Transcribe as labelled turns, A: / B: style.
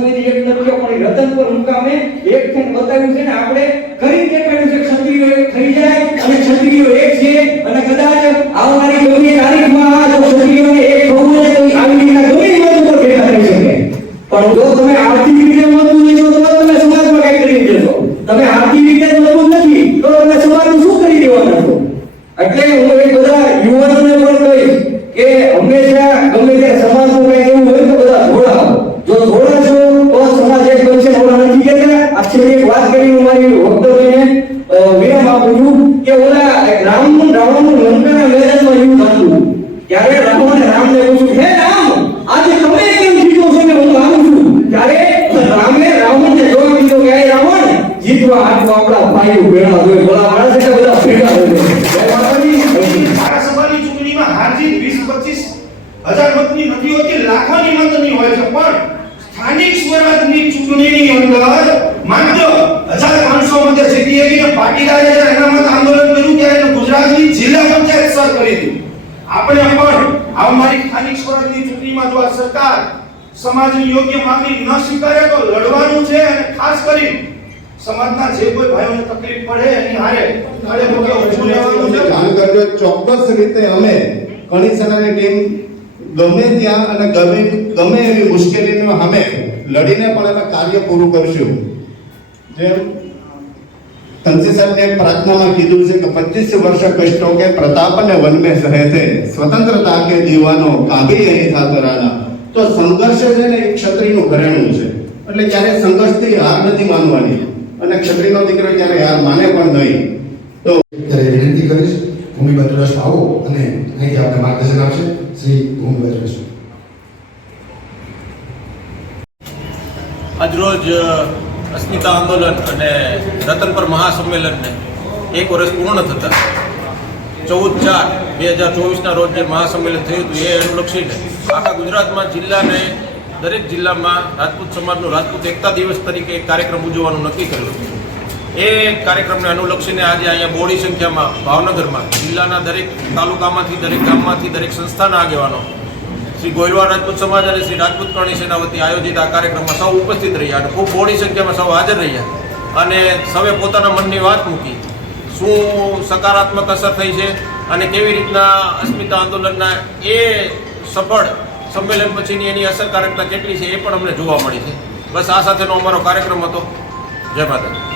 A: સમાજ એક નથી, પણ રતનપુર મુકામે એક થઈને બતાવ્યું છે ને, આપણે કરી દેખાડ્યું છે, ક્ષત્રિયો એક થઈ જાય અને ક્ષત્રિયો એક છે, અને કદાચ આવનારી ગમે તારીખમાં જો ક્ષત્રિયોને એક થવું હોય તો આવી રીતના ગમે એ ભેગા થઈ શકે. પણ જો તમે આર્થિક રીતે મજબૂત નહીં તો તમે સમાજમાં કઈ કરી દેશો. તમે આર્થિક રીતે મજબૂત નથી, તો તમે સમાજનું શું કરી દેવાના? છો એટલે હું એ બધા યુવાનોને પણ કહીશ કે હંમેશા ગમે તે સમાજમાં કઈ એવું હોય તો બધા જોડાઓ આ છેલ્લી વાત કરી હું મારી વક્તવ્યને વિરામ આપું કે ઓલા રામ, રાવણનું લંકાના મેદાનમાં યુદ્ધ હતું ત્યારે રાવણે રામને પૂછ્યું, હે રામ, આજે તમે કેમ જીતો છો? કે હું આવું છું. ત્યારે રામે રાવણને જવાબ દીધો કે, "એ રાવણ, જીતવા હાથમાં આપણા ભાઈઓ ભેળા હોય ભલા માણસ એટલે બધા ભેગા હોય. જય માતાજી.
B: ધારાસભાની ચૂંટણીમાં હાર જીત 20 25 હજાર મતની નથી હોતી લાખોની નહીં હોય છે, પણ સ્થાનિક સ્વરાજની ચૂંટણીની અંદર માત્ર હજાર પાંચસો મતે જીતી હતી ને પાટીદારે અનામત આંદોલન કર્યું ત્યારે એને ગુજરાતની જિલ્લા પંચાયત સર કરી હતી. આપણે પણ આવનારી સ્થાનિક સ્વરાજની ચૂંટણીમાં જો આ સરકાર સમાજની યોગ્ય માંગણી ન સ્વીકારે તો લડવાનું છે અને ખાસ કરી સમાજના જે કોઈ ભાઈઓને તકલીફ પડે એની હારે ખડે પગે ઊભું રહેવાનું છે.
C: કામ કરજો ચોક્કસ રીતે અમે કણીસરાની ટીમ ગમે ત્યાં અને ગમે ગમે એવી મુશ્કેલીને અમે લડીને પણ અમે કાર્ય પૂરું કરશું. જેમ તનસી સાહેબને પ્રાર્થનામાં કીધું છે કે પચીસ વર્ષ કષ્ટો કે પ્રતાપ અને વનમે સહે છે. સ્વતંત્રતા કે જીવવાનો કાબી નહીં થાતરાના તો સંઘર્ષ છે ને એ ક્ષત્રિયનું ઘરેણું છે. એટલે ક્યારે સંઘર્ષથી હાર નથી માનવાની. અને ક્ષત્રિયનો દીકરો ક્યારે હાર માને પણ નહીં. તો
D: ત્યારે વિનંતી કરીશ ભૂમિ બદ્રસ્ટ આવો અને અહીંથી આપણે માર્ગદર્શન આપશે શ્રી ભૂમિ બદ્રસ્ટ
E: આજરોજ અસ્મિતા આંદોલન અને રતનપર મહાસંમેલનને એક વર્ષ પૂર્ણ થતા ચૌદ ચાર બે હજાર ચોવીસના રોજ જે મહાસંમેલન થયું હતું, એ અનુલક્ષીને આખા ગુજરાતમાં જિલ્લાને દરેક જિલ્લામાં રાજપૂત સમાજનો રાજપૂત એકતા દિવસ તરીકે એક કાર્યક્રમ ઉજવવાનું નક્કી કર્યું એ કાર્યક્રમને અનુલક્ષીને આજે અહીંયા બોડી સંખ્યામાં ભાવનગરમાં જિલ્લાના દરેક તાલુકામાંથી, દરેક ગામમાંથી, દરેક સંસ્થાના આગેવાનો શ્રી ગોયલવા રાજપૂત સમાજ અને શ્રી રાજપૂત કરણી સેના વતી આયોજિત આ કાર્યક્રમમાં સૌ ઉપસ્થિત રહ્યા અને ખૂબ મોડી સંખ્યામાં સૌ હાજર રહ્યા. અને સૌએ પોતાના મનની વાત મૂકી. શું સકારાત્મક અસર થઈ છે અને કેવી રીતના અસ્મિતા આંદોલનના એ સફળ સંમેલન પછીની એની અસરકારકતા કેટલી છે એ પણ અમને જોવા મળી છે. બસ આ સાથેનો અમારો કાર્યક્રમ હતો. જય માતાજી.